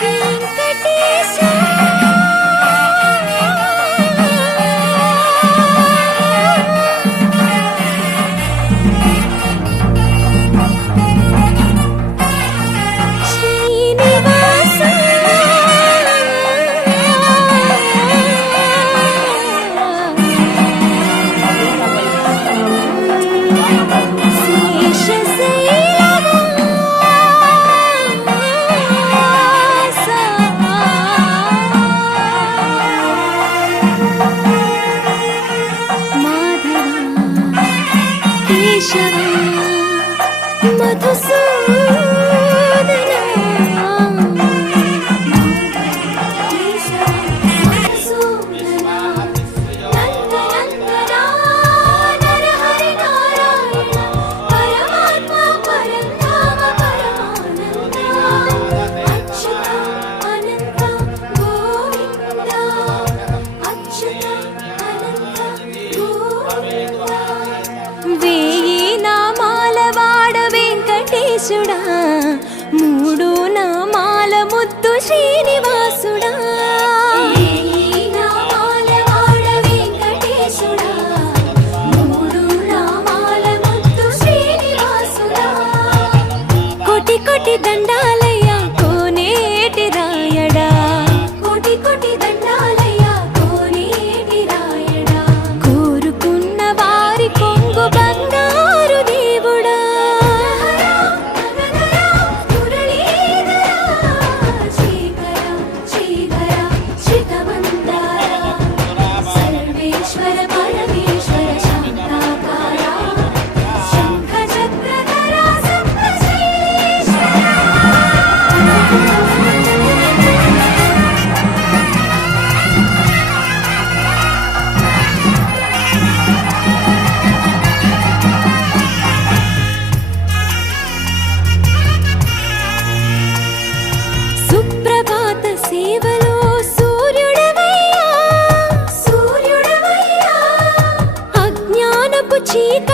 you. тишина, мати ¡Gracias!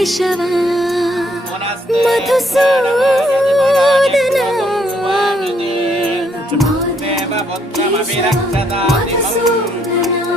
Keshava Madhusudana Madhusudana